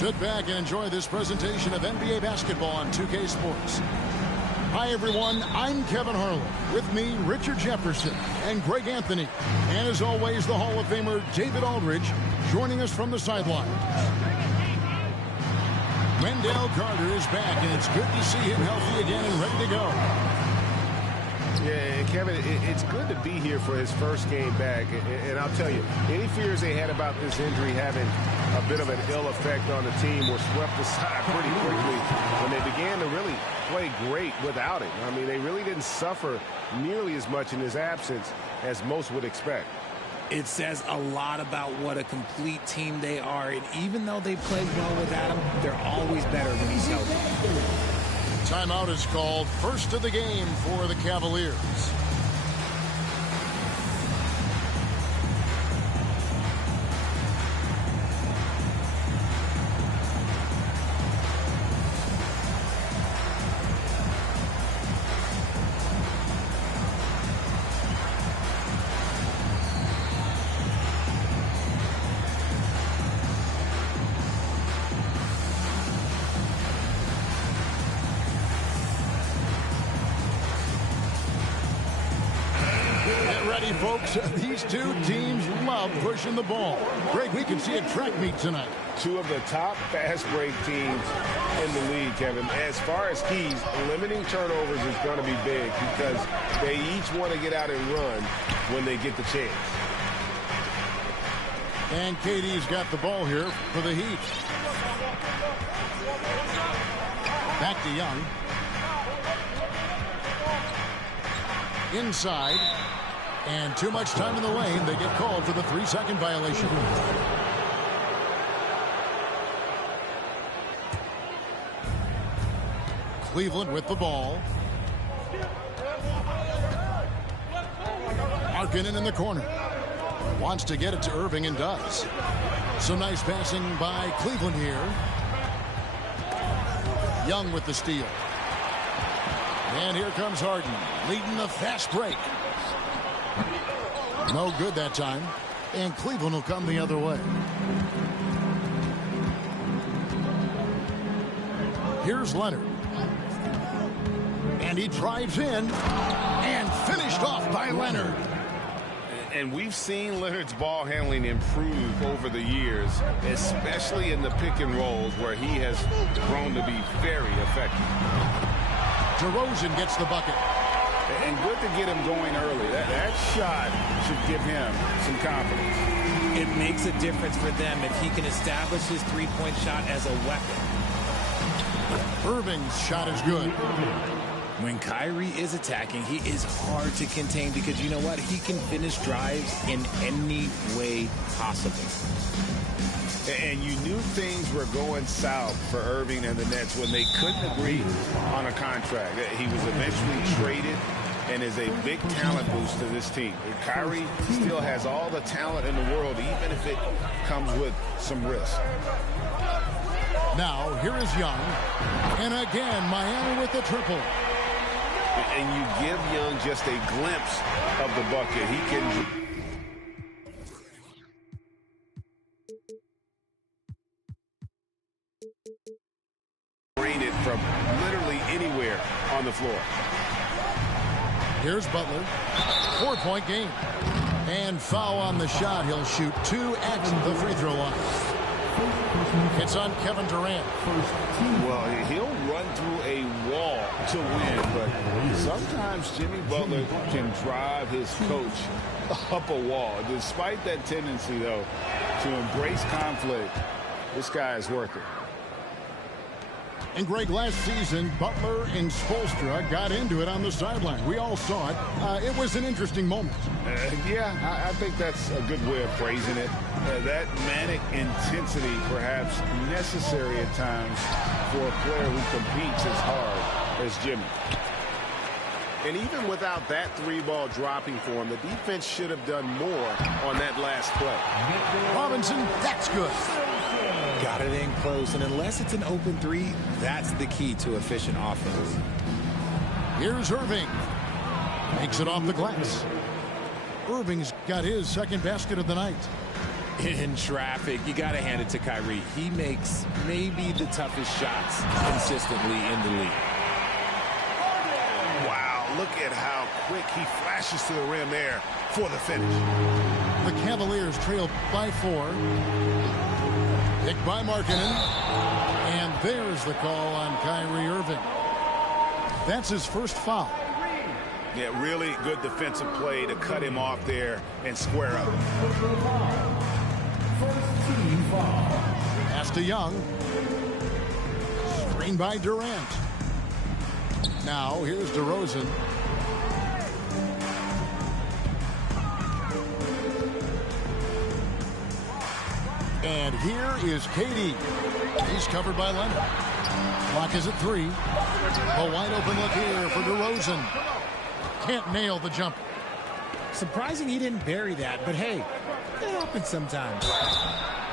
Sit back and enjoy this presentation of NBA basketball on 2K Sports. Hi, everyone. I'm Kevin Harlan. With me, Richard Jefferson and Greg Anthony. And as always, the Hall of Famer David Aldridge joining us from the sideline. Wendell Carter is back, and it's good to see him healthy again and ready to go. Yeah, Kevin, it's good to be here for his first game back. And I'll tell you, any fears they had about this injury having a bit of an ill effect on the team were swept aside pretty quickly when they began to really play great without him. I mean, they really didn't suffer nearly as much in his absence as most would expect. It says a lot about what a complete team they are. And even though they played well without him, they're always better when he's healthy. Timeout is called. First of the game for the Cavaliers. Folks, these two teams love pushing the ball. Greg, we can see a track meet tonight. Two of the top fast break teams in the league, Kevin. As far as keys, limiting turnovers is going to be big because they each want to get out and run when they get the chance. And KD's got the ball here for the Heat. Back to Young. Inside. And too much time in the lane. They get called for the 3-second violation. Cleveland with the ball. Markkanen in the corner. Wants to get it to Irving and does. So nice passing by Cleveland here. Young with the steal. And here comes Harden, leading the fast break. No good that time. And Cleveland will come the other way. Here's Leonard. And he drives in. And finished off by Leonard. And we've seen Leonard's ball handling improve over the years, especially in the pick and rolls where he has grown to be very effective. DeRozan gets the bucket. And good to get him going early. That shot should give him some confidence. It makes a difference for them if he can establish his three-point shot as a weapon. Irving's shot is good. When Kyrie is attacking, he is hard to contain because you know what? He can finish drives in any way possible. And you knew things were going south for Irving and the Nets when they couldn't agree on a contract. He was eventually traded and is a big talent boost to this team. And Kyrie still has all the talent in the world, even if it comes with some risk. Now, here is Young. And again, Miami with the triple. And you give Young just a glimpse of the bucket. He can drain it from literally anywhere on the floor. Here's Butler. 4-point game. And foul on the shot. He'll shoot 2 at the free throw line. It's on Kevin Durant. Well, he'll run through a wall to win, but sometimes Jimmy Butler can drive his coach up a wall. Despite that tendency, though, to embrace conflict, this guy is worth it. And Greg, last season, Butler and Spoelstra got into it on the sideline. We all saw it. It was an interesting moment. Yeah, I think that's a good way of phrasing it. That manic intensity, perhaps necessary at times for a player who competes as hard as Jimmy. And even without that three-ball dropping for him, the defense should have done more on that last play. Robinson, that's good. Got it in close, and unless it's an open three, that's the key to efficient offense. Here's Irving. Makes it off the glass. Irving's got his second basket of the night. In traffic, you got to hand it to Kyrie. He makes maybe the toughest shots consistently in the league. Wow, look at how quick he flashes to the rim there for the finish. The Cavaliers trail by 4. Picked by Markkanen. And there's the call on Kyrie Irving. That's his first foul. Yeah, really good defensive play to cut him off there and square up. Pass to Young. Screen by Durant. Now here's DeRozan. And here is KD. He's covered by Leonard. Clock is at 3. A wide open look here for DeRozan. Can't nail the jumper. Surprising he didn't bury that, but hey, it happens sometimes.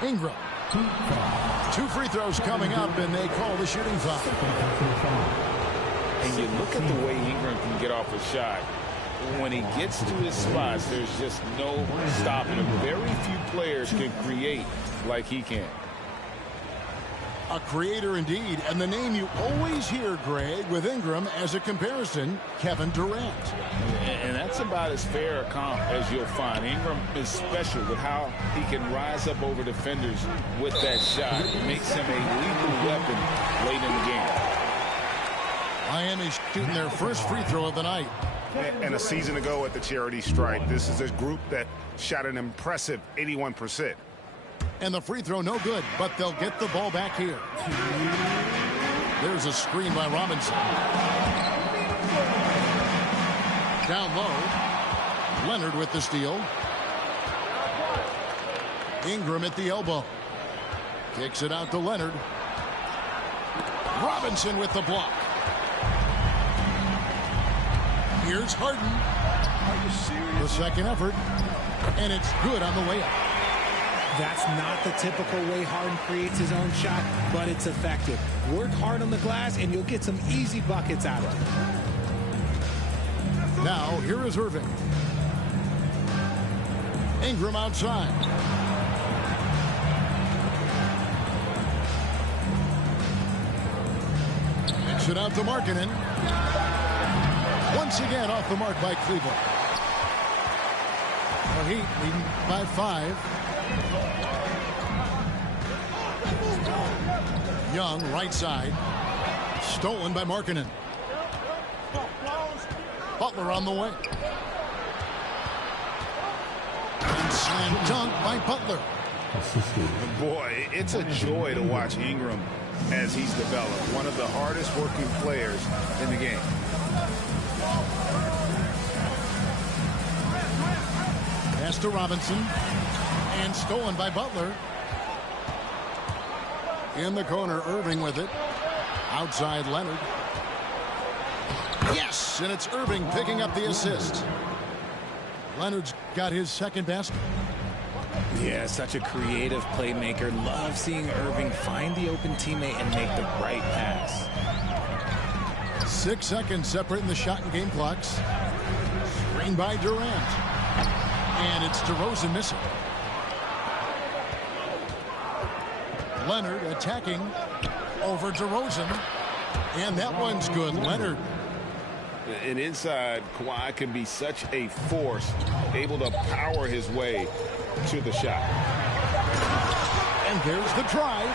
Ingram. 2 free throws coming up, and they call the shooting foul. And you look at the way Ingram can get off a shot. When he gets to his spots, there's just no stopping him. Very few players can create like he can. A creator indeed, and the name you always hear, Greg, with Ingram as a comparison, Kevin Durant. And that's about as fair a comp as you'll find. Ingram is special with how he can rise up over defenders with that shot. It makes him a lethal weapon late in the game. Miami shooting their first free throw of the night. And a season ago at the charity stripe, this is a group that shot an impressive 81%. And the free throw no good, but they'll get the ball back here. There's a screen by Robinson. Down low. Leonard with the steal. Ingram at the elbow. Kicks it out to Leonard. Robinson with the block. Here's Harden. The second effort. And it's good on the layup. That's not the typical way Harden creates his own shot, but it's effective. Work hard on the glass, and you'll get some easy buckets out of it. Now, here is Irving. Ingram outside. Kicks it out to Markkanen. Once again off the mark by Cleveland. The Heat leading by 5. Young, right side. Stolen by Markkanen. Butler on the way. And slam dunk by Butler. Boy, it's a joy to watch Ingram as he's developed. One of the hardest working players in the game. Pass to Robinson. And stolen by Butler. In the corner, Irving with it. Outside Leonard. Yes, and it's Irving picking up the assist. Leonard's got his second basket. Yeah, such a creative playmaker. Love seeing Irving find the open teammate and make the right pass. 6 seconds separating the shot and game clocks. Screen by Durant. And it's DeRozan missing. Leonard attacking over DeRozan. And that one's good. Leonard. And inside, Kawhi can be such a force, able to power his way to the shot. And there's the drive.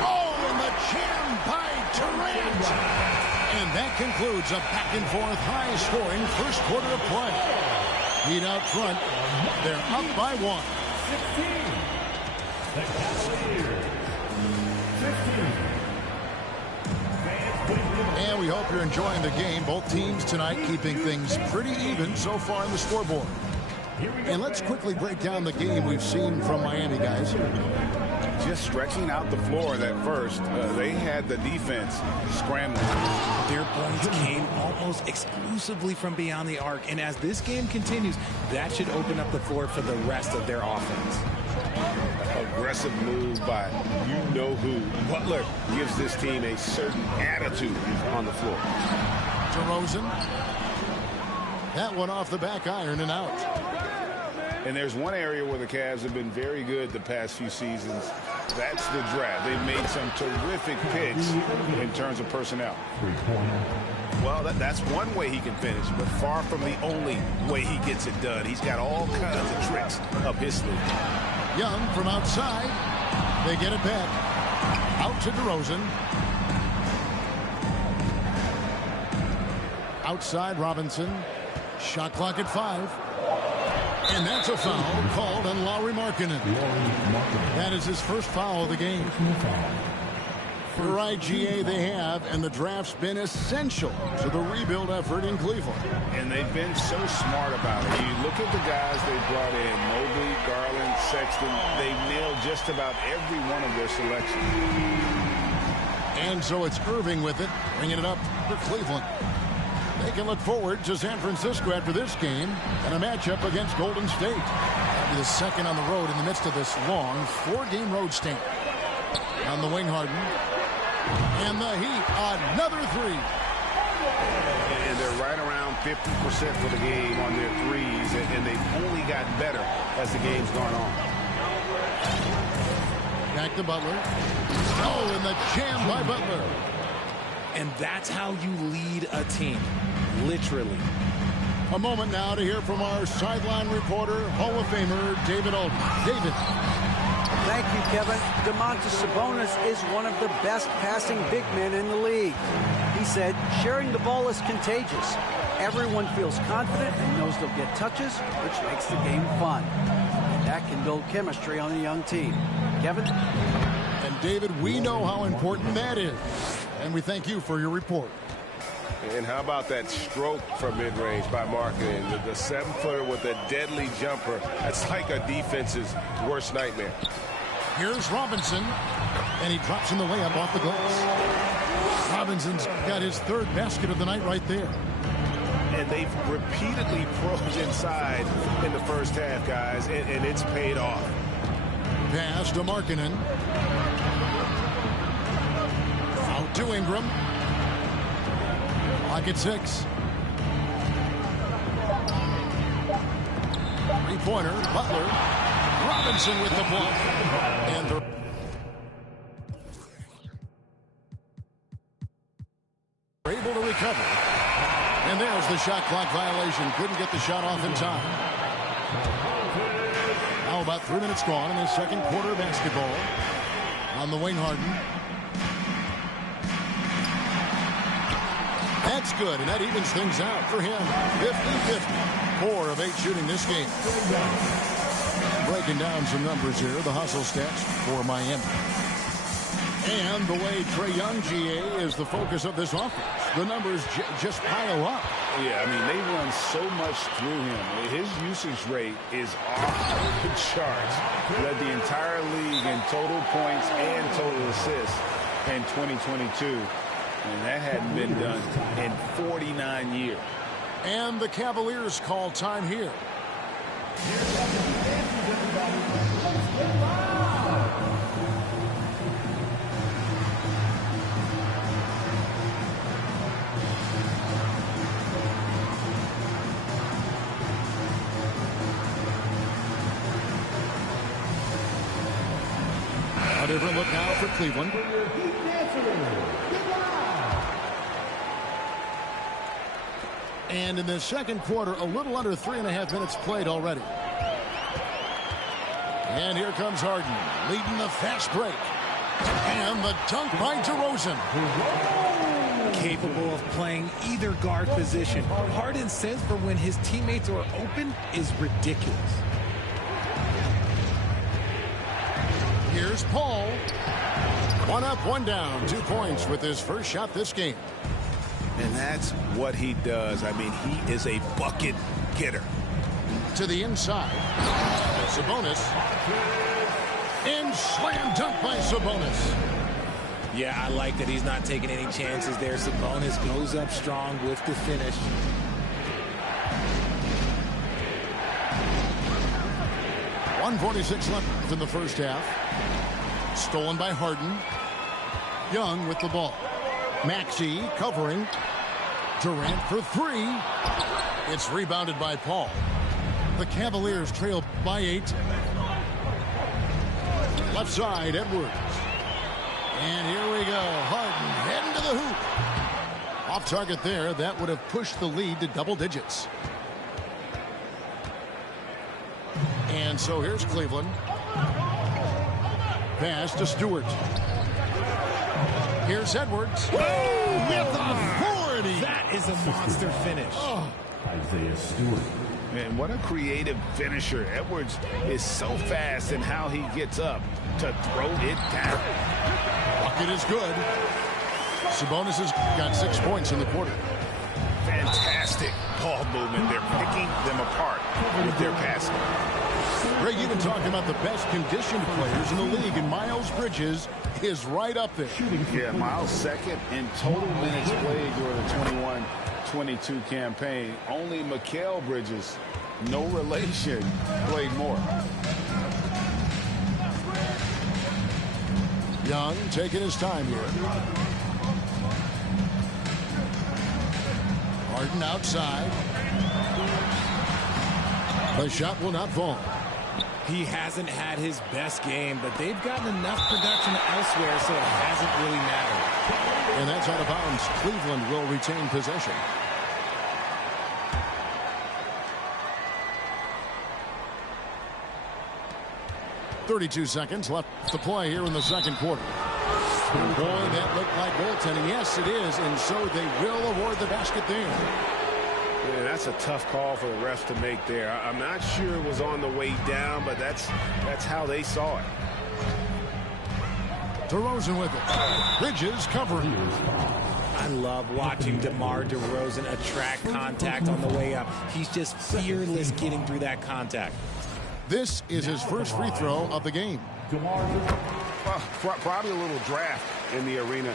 Oh, and the jam by Durant. And that concludes a back-and-forth, high-scoring first quarter of play. Heat out front. They're up by 1. And we hope you're enjoying the game. Both teams tonight keeping things pretty even so far on the scoreboard. And let's quickly break down the game we've seen from Miami, guys. Just stretching out the floor that first. They had the defense scrambling. Their points came almost exclusively from beyond the arc. And as this game continues, that should open up the floor for the rest of their offense. Aggressive move by you-know-who. Butler gives this team a certain attitude on the floor. DeRozan. That one off the back iron and out. And there's one area where the Cavs have been very good the past few seasons. That's the draft. They've made some terrific picks in terms of personnel. Well, that's one way he can finish, but far from the only way he gets it done. He's got all kinds of tricks up his sleeve. Young from outside. They get it back. Out to DeRozan. Outside Robinson. Shot clock at 5. And that's a foul called on Lauri Markkanen. That is his first foul of the game. For IGA they have, and the draft's been essential to the rebuild effort in Cleveland. And they've been so smart about it. You look at the guys they brought in, Mobley, Garland, Sexton, they've nailed just about every one of their selections. And so it's Irving with it, bringing it up for Cleveland. They can look forward to San Francisco after this game and a matchup against Golden State. That'll be the second on the road in the midst of this long 4-game road stint. On the wing, Harden. And the Heat, another 3. And they're right around 50% for the game on their threes, and they've only gotten better as the game's gone on. Back to Butler. Oh, and the jam by Butler. And that's how you lead a team, literally. A moment now to hear from our sideline reporter, Hall of Famer David Aldridge. David. Thank you, Kevin. Domantas Sabonis is one of the best passing big men in the league. He said, sharing the ball is contagious. Everyone feels confident and knows they'll get touches, which makes the game fun. And that can build chemistry on a young team. Kevin? And David, we know how important that is. And we thank you for your report. And how about that stroke from mid-range by Markkanen? The 7-footer with a deadly jumper. That's like a defense's worst nightmare. Here's Robinson. And he drops in the layup off the glass. Robinson's got his 3rd basket of the night right there. And they've repeatedly probed inside in the first half, guys, and it's paid off. Pass to Markkanen. Out to Ingram. Clock at 6. 3-pointer. Butler. Robinson with the block. And the able to recover. And there's the shot clock violation. Couldn't get the shot off in time. Now about 3 minutes gone in the second quarter of basketball. On the wing, Harden. That's good, and that evens things out for him. 50-50. 4 of 8 shooting this game. Breaking down some numbers here, the hustle stats for Miami. And the way Trae Young, GA, is the focus of this offense. The numbers just pile up. Yeah, I mean, they run so much through him. His usage rate is off the charts. Led the entire league in total points and total assists in 2022. And that hadn't been done in 49 years. And the Cavaliers call time here. A different look now for Cleveland. And in the second quarter, a little under 3.5 minutes played already. And here comes Harden, leading the fast break. And the dunk by DeRozan. Capable of playing either guard position. Harden's sense for when his teammates are open is ridiculous. Here's Paul. One up, one down, 2 points with his first shot this game. And that's what he does. I mean, he is a bucket getter. To the inside. Sabonis. And slam dunk by Sabonis. Yeah, I like that he's not taking any chances there. Sabonis goes up strong with the finish. .146 left in the first half. Stolen by Harden. Young with the ball. Maxey covering. Durant for 3. It's rebounded by Paul. The Cavaliers trail by 8. Left side, Edwards. And here we go. Harden heading to the hoop. Off target there. That would have pushed the lead to double digits. And so here's Cleveland. Pass to Stewart. Here's Edwards. Whoa, with authority. That is a monster finish. Isaiah Stewart. Man, what a creative finisher. Edwards is so fast in how he gets up to throw it down. Bucket is good. Sabonis has got 6 points in the quarter. Fantastic ball movement. They're picking them apart with their passing. Greg, you've been talking about the best conditioned players in the league, and Miles Bridges is right up there. Yeah, Miles second in total minutes played during the 21-22 campaign. Only Mikal Bridges, no relation, played more. Young taking his time here. Harden outside. The shot will not fall. He hasn't had his best game, but they've gotten enough production elsewhere, so it hasn't really mattered. And that's out of bounds. Cleveland will retain possession. .32 seconds left to play here in the second quarter. And boy, that looked like goaltending. Yes, it is, and so they will award the basket there. Yeah, that's a tough call for the refs to make there. I'm not sure it was on the way down, but that's how they saw it. DeRozan with it. Bridges covering. I love watching DeMar DeRozan attract contact on the way up. He's just fearless getting through that contact. This is his first free throw of the game. Probably a little draft in the arena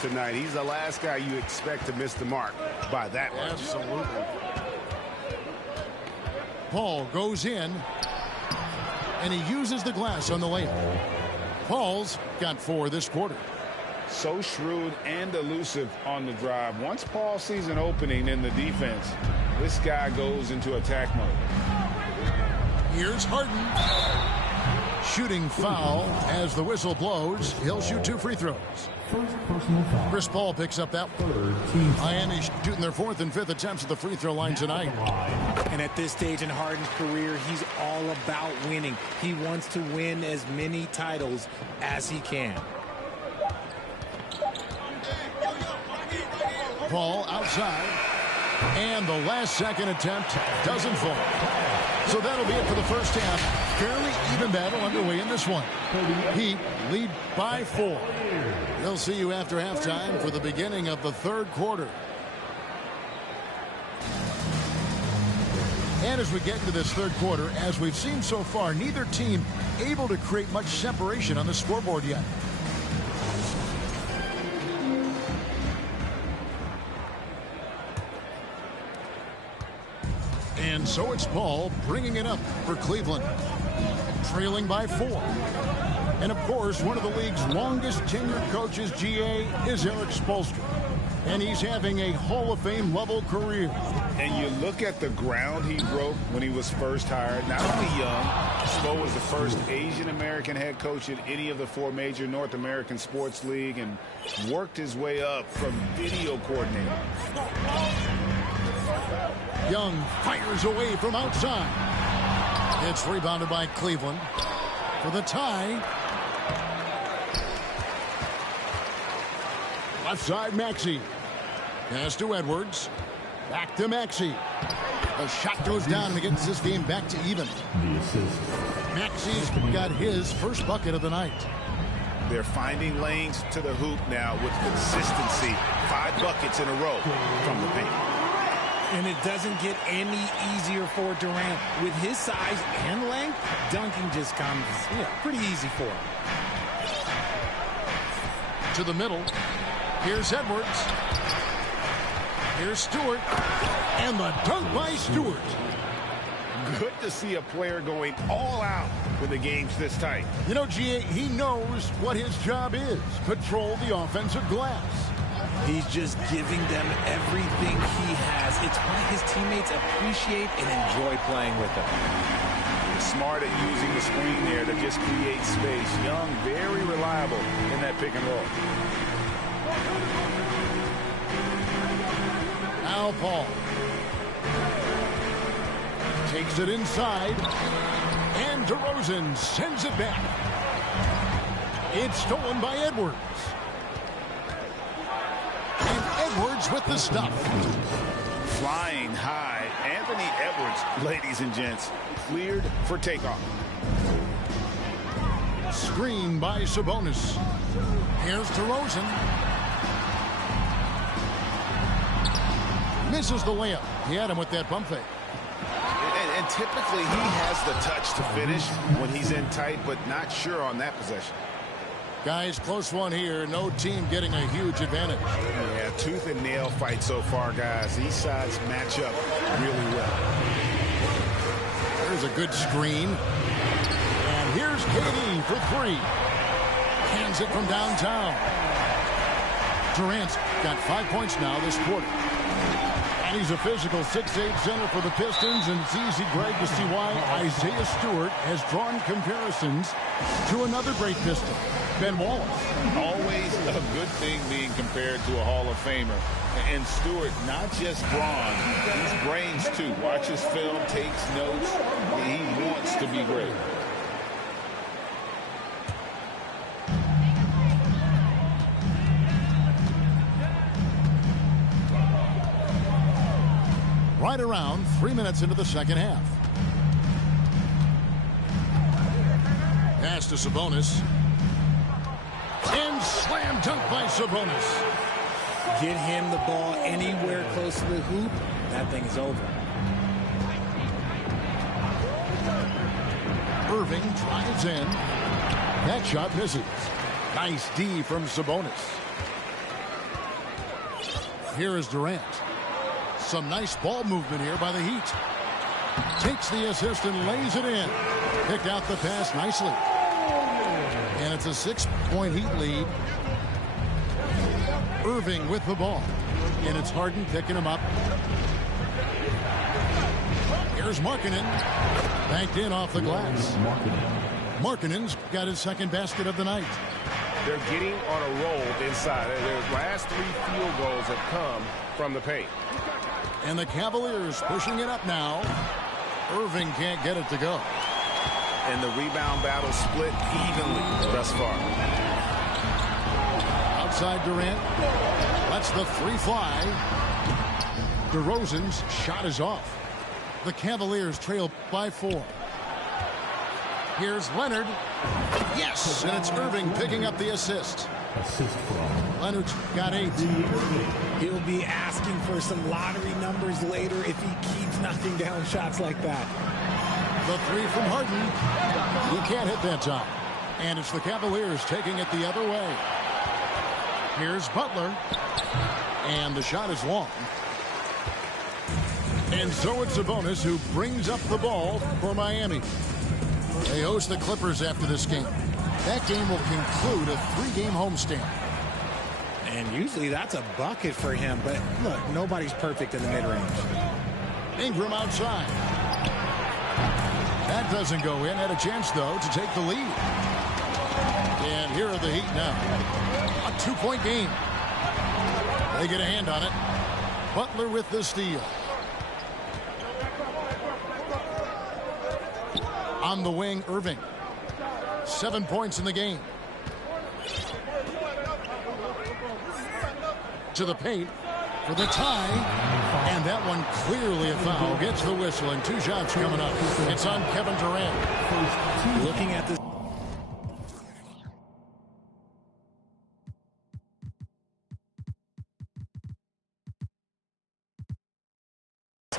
tonight. He's the last guy you expect to miss the mark by that much. Absolutely. Paul goes in, and he uses the glass on the layup. Paul's got 4 this quarter. So shrewd and elusive on the drive. Once Paul sees an opening in the defense, this guy goes into attack mode. Here's Harden. Shooting foul as the whistle blows. He'll shoot 2 free throws. Chris Paul picks up that one. Miami shooting their 4th and 5th attempts at the free throw line tonight. And at this stage in Harden's career, he's all about winning. He wants to win as many titles as he can. Paul outside. And the last second attempt doesn't fall. So that'll be it for the first half. Fairly even battle underway in this one. Heat lead by 4. We'll see you after halftime for the beginning of the third quarter. And as we get into this third quarter, as we've seen so far, neither team able to create much separation on the scoreboard yet. And so it's Paul bringing it up for Cleveland. Trailing by 4. And of course, one of the league's longest tenured coaches, GA, is Eric Spoelstra. And he's having a Hall of Fame level career. And you look at the ground he broke when he was first hired. Not only young, Spo was the first Asian American head coach in any of the 4 major North American sports league and worked his way up from video coordinator. Young fires away from outside. It's rebounded by Cleveland for the tie. Left side, Maxey. Pass to Edwards. Back to Maxey. The shot goes down and it gets this game back to even. Maxey's got his first bucket of the night. They're finding lanes to the hoop now with consistency. 5 buckets in a row from the paint. And it doesn't get any easier for Durant. With his size and length, dunking just comes pretty easy for him. To the middle. Here's Edwards. Here's Stewart. And the dunk by Stewart. Good to see a player going all out when the game's this tight. You know, G.A., he knows what his job is. Control the offensive glass. He's just giving them everything he has. It's why his teammates appreciate and enjoy playing with him. He's smart at using the screen there to just create space. Young, very reliable in that pick and roll. Now Paul. Takes it inside. And DeRozan sends it back. It's stolen by Edwards. And Edwards with the stuff. Flying high. Anthony Edwards, ladies and gents, cleared for takeoff. Screen by Sabonis. Here's DeRozan. Misses the layup. He had him with that pump fake. And typically he has the touch to finish when he's in tight, but not sure on that possession. Guys, close one here. No team getting a huge advantage. Yeah, tooth and nail fight so far, guys. These sides match up really well. There's a good screen. And here's KD for 3. Hands it from downtown. Durant's got 5 points now this quarter. And he's a physical 6'8" center for the Pistons, and it's easy, Greg, to see why Isaiah Stewart has drawn comparisons to another great Piston, Ben Wallace. Always a good thing being compared to a Hall of Famer. And Stewart, not just brawn, he's brains too. Watches film, takes notes. He wants to be great. Right around 3 minutes into the second half. Pass to Sabonis. And slam dunk by Sabonis. Get him the ball anywhere close to the hoop, that thing is over. Irving drives in. That shot misses. Nice D from Sabonis. Here is Durant. Some nice ball movement here by the Heat. Takes the assist and lays it in. Picked out the pass nicely. And it's a 6-point Heat lead. Irving with the ball. And it's Harden picking him up. Here's Markkanen. Banked in off the glass. Markkanen's got his second basket of the night. They're getting on a roll inside. Their last 3 field goals have come from the paint. And the Cavaliers pushing it up now. Irving can't get it to go. And the rebound battle split evenly thus far. Outside Durant. Lets the 3 fly. DeRozan's shot is off. The Cavaliers trail by 4. Here's Leonard. Yes, and it's Irving picking up the assist. Assist from Leonard's got 8. He'll be asking for some lottery numbers later if he keeps knocking down shots like that. The 3 from Harden. He can't hit that time. And it's the Cavaliers taking it the other way. Here's Butler. And the shot is long. And so it's Sabonis who brings up the ball for Miami. They host the Clippers after this game. That game will conclude a 3-game homestand. And usually that's a bucket for him, but look, nobody's perfect in the mid-range. Ingram outside. That doesn't go in. Had a chance, though, to take the lead. And here are the Heat now. A 2-point game. They get a hand on it. Butler with the steal. On the wing, Irving. 7 points in the game. To the paint for the tie. And that one clearly a foul. Gets the whistle, and 2 shots coming up. It's on Kevin Durant. Looking at this.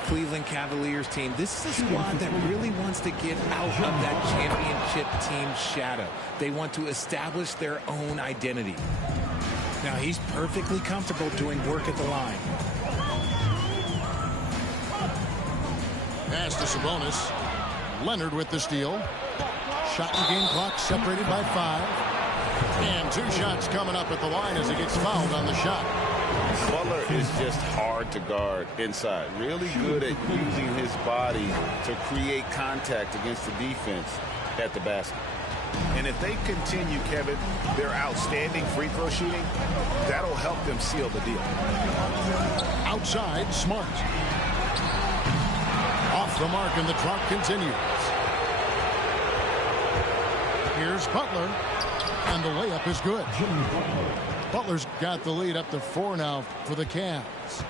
Cleveland Cavaliers team, this is a squad that really wants to get out of that championship team shadow. They want to establish their own identity. Now he's perfectly comfortable doing work at the line. Pass to Sabonis. Leonard with the steal. Shot and game clock separated by 5. And 2 shots coming up at the line as he gets fouled on the shot. Butler is just hard to guard inside. Really good at using his body to create contact against the defense at the basket. And if they continue, Kevin, their outstanding free throw shooting, that'll help them seal the deal. Outside, Smart. Off the mark, and the drought continues. Here's Butler, and the layup is good. Butler's got the lead up to 4 now for the Cavs.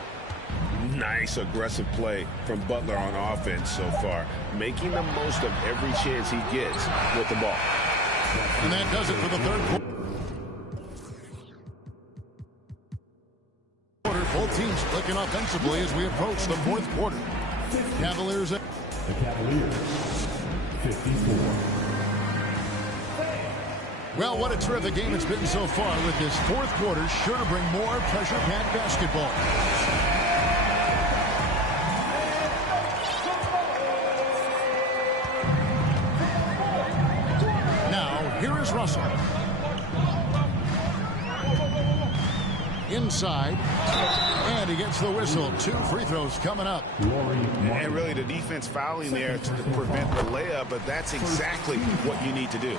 Nice aggressive play from Butler on offense so far, making the most of every chance he gets with the ball. And that does it for the third quarter. Both teams clicking offensively as we approach the fourth quarter. Cavaliers. The Cavaliers, 54. Well, what a terrific game it's been so far, with this fourth quarter sure to bring more pressure-packed basketball. Now, here is Russell. Inside, and he gets the whistle. 2 free throws coming up. And really the defense fouling there to prevent the layup, but that's exactly what you need to do.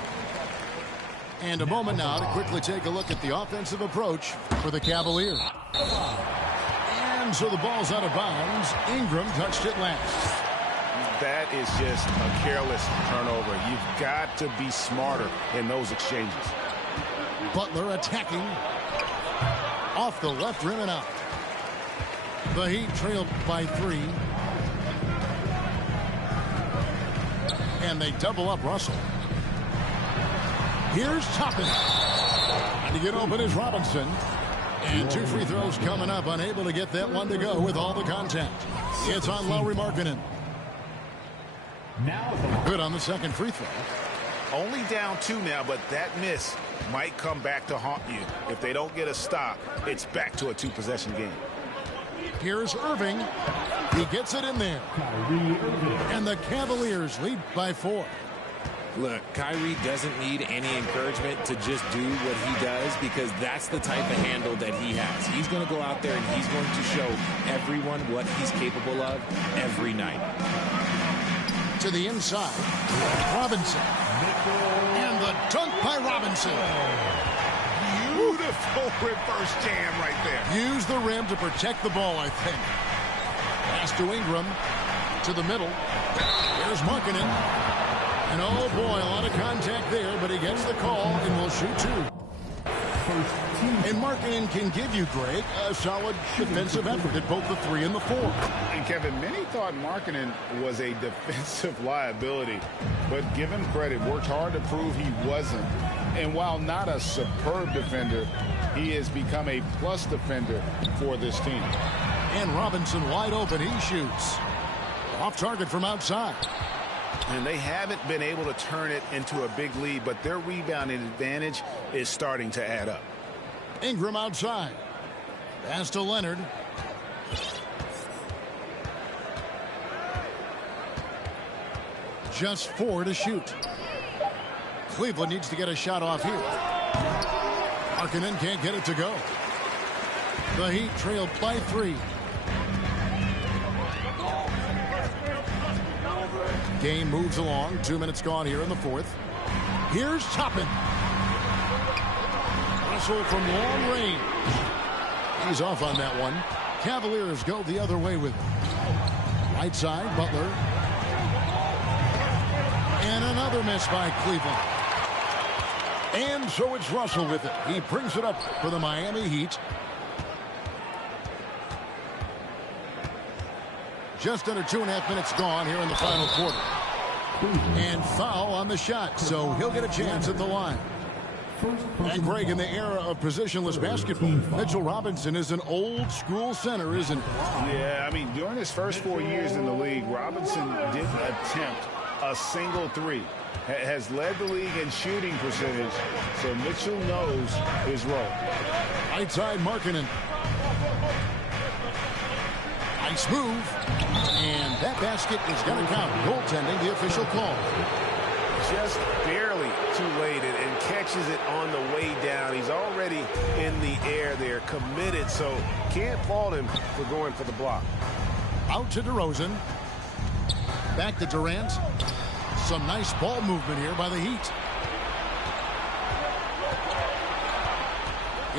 And a moment now to quickly take a look at the offensive approach for the Cavaliers. And so the ball's out of bounds. Ingram touched it last. That is just a careless turnover. You've got to be smarter in those exchanges. Butler attacking. Off the left rim and out. The Heat trailed by 3. And they double up Russell. Here's Toppin. And to get open is Robinson. And 2 free throws coming up. Unable to get that one to go with all the contact. It's on Lauri Markkanen. Good on the second free throw. Only down 2 now, but that miss might come back to haunt you. If they don't get a stop, it's back to a 2-possession game. Here's Irving. He gets it in there. And the Cavaliers lead by 4. Look, Kyrie doesn't need any encouragement to just do what he does, because that's the type of handle that he has. He's going to go out there and he's going to show everyone what he's capable of every night. To the inside, Robinson. And the dunk by Robinson. Beautiful reverse jam right there. Use the rim to protect the ball, I think. Pass to Ingram. To the middle. There's Markkanen. And oh boy, a lot of contact there, but he gets the call and will shoot 2. And Markkanen can give you, Greg, a solid defensive effort at both the 3 and the 4. And Kevin, many thought Markkanen was a defensive liability, but give him credit, worked hard to prove he wasn't. And while not a superb defender, he has become a plus defender for this team. And Robinson wide open, he shoots. Off target from outside. And they haven't been able to turn it into a big lead, but their rebounding advantage is starting to add up. Ingram outside. Pass to Leonard. Just 4 to shoot. Cleveland needs to get a shot off here. Markkanen can't get it to go. The Heat trailed by 3. Game moves along. 2 minutes gone here in the fourth. Here's Toppin. Russell from long range. He's off on that one. Cavaliers go the other way with it. Right side, Butler. And another miss by Cleveland. And so it's Russell with it. He brings it up for the Miami Heat. Just under 2.5 minutes gone here in the final quarter. And foul on the shot, so he'll get a chance at the line. And Greg, in the era of positionless basketball, Mitchell Robinson is an old-school center, isn't he? Yeah, I mean, during his first 4 years in the league, Robinson didn't attempt a single three. Has led the league in shooting percentage, so Mitchell knows his role. Right side, Markkanen. Nice move. And that basket is going to count. Goaltending, the official call. Just barely too late and catches it on the way down. He's already in the air there, committed, so can't fault him for going for the block. Out to DeRozan. Back to Durant. Some nice ball movement here by the Heat.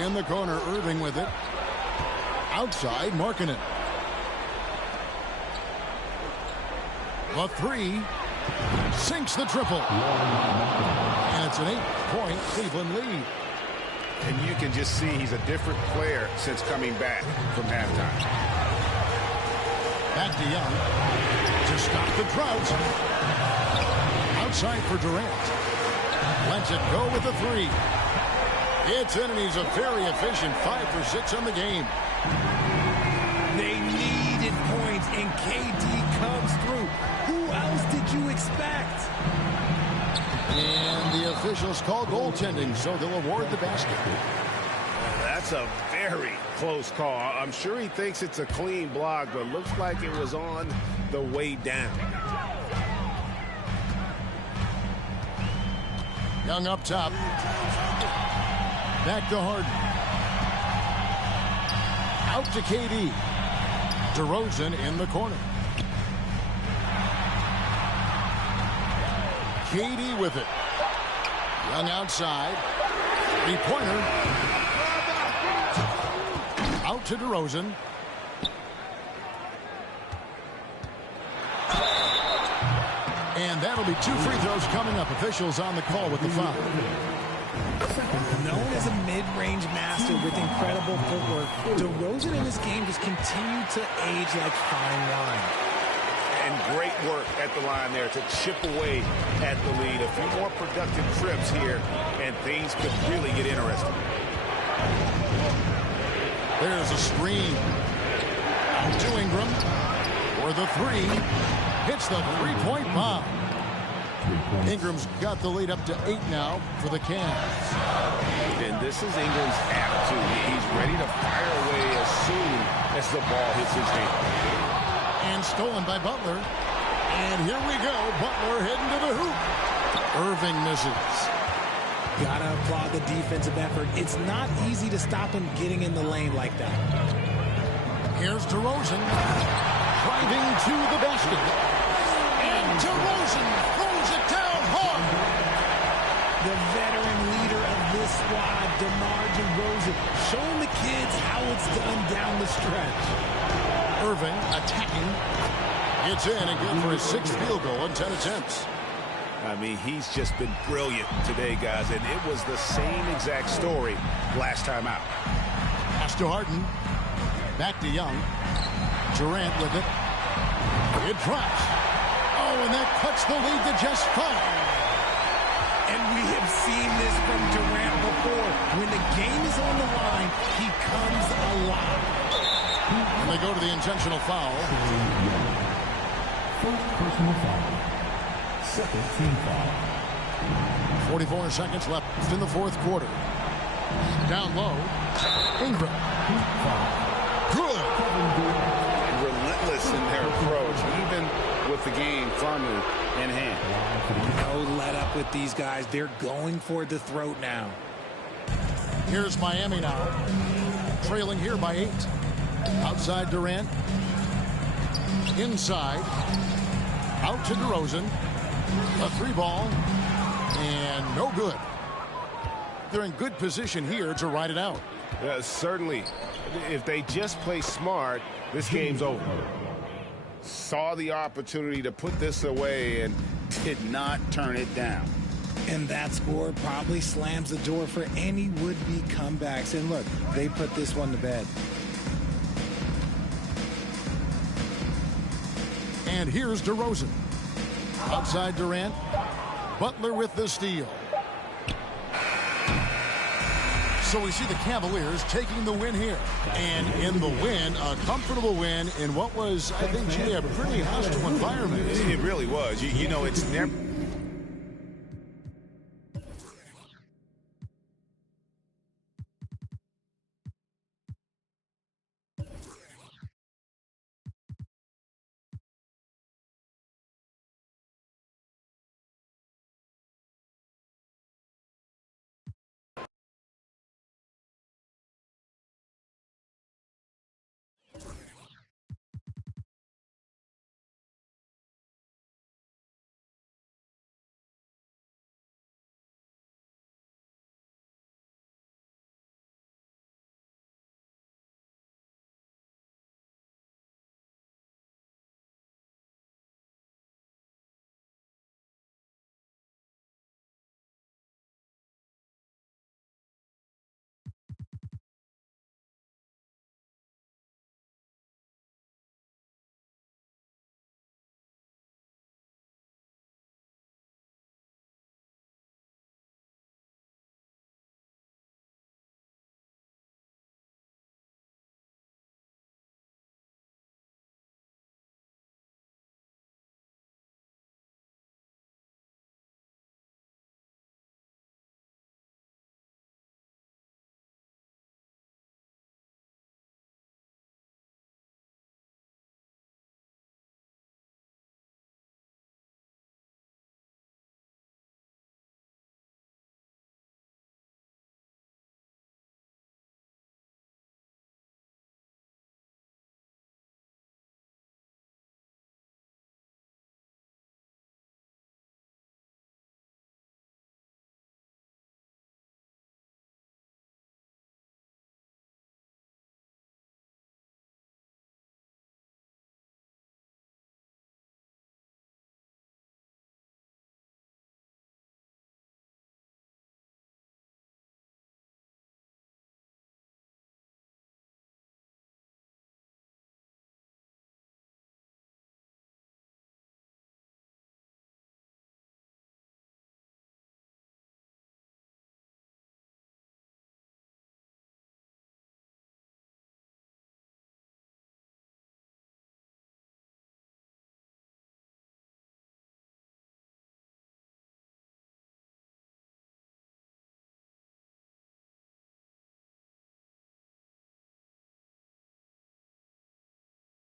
In the corner, Irving with it. Outside, Markkanen. The three. Sinks the triple. And it's an 8-point Cleveland lead. And you can just see he's a different player since coming back from halftime. Back to Young to stop the drought. Outside for Durant. Lets it go with the three. It's in, and he's a very efficient 5 for 6 on the game. They needed points, and KD comes through. Who else did you expect? And the officials call goaltending, so they'll award the basket. That's a very close call. I'm sure he thinks it's a clean block, but looks like it was on the way down. Young up top. Back to Harden. Out to KD. DeRozan in the corner. KD with it. Young outside. Three-pointer. Out to DeRozan. And that'll be 2 free throws coming up. Officials on the call with the foul. Known as a mid-range master with incredible footwork, DeRozan in this game just continued to age like fine wine. And great work at the line there to chip away at the lead. A few more productive trips here, and things could really get interesting. There's a screen. Out to Ingram. For the three. Hits the three-point bomb. Ingram's got the lead up to 8 now for the Cavs. And this is Ingram's attitude. He's ready to fire away as soon as the ball hits his hand. And stolen by Butler. And here we go. Butler heading to the hoop. Irving misses. Gotta applaud the defensive effort. It's not easy to stop him getting in the lane like that. Here's DeRozan. Driving to the basket. And DeRozan throws it down hard. The veteran leader of this squad, DeMar DeRozan, showing the kids how it's done down the stretch. Irving attacking. It's in and good for his 6th field goal in 10 attempts. I mean, he's just been brilliant today, guys, and it was the same exact story last time out. Pass to Harden. Back to Young. Durant with it. It drops. Oh, and that cuts the lead to just 5. And we have seen this from Durant before. When the game is on the line, he comes alive. And they go to the intentional foul. First personal foul. Second team foul. 44 seconds left in the 4th quarter. Down low. Ingram. Good. Relentless in their approach, even with the game firmly in hand. No let up with these guys. They're going for the throat now. Here's Miami now. Trailing here by 8. Outside Durant. Inside. Out to DeRozan. A 3-ball. And no good. They're in good position here to ride it out. Certainly, if they just play smart, this game's over. Saw the opportunity to put this away and did not turn it down. And that score probably slams the door for any would-be comebacks. And look, they put this one to bed. And here's DeRozan. Outside Durant. Butler with the steal. So we see the Cavaliers taking the win here. And in the win, a comfortable win in what was, I think, Jay, a pretty hostile environment. It really was. You know, it's never...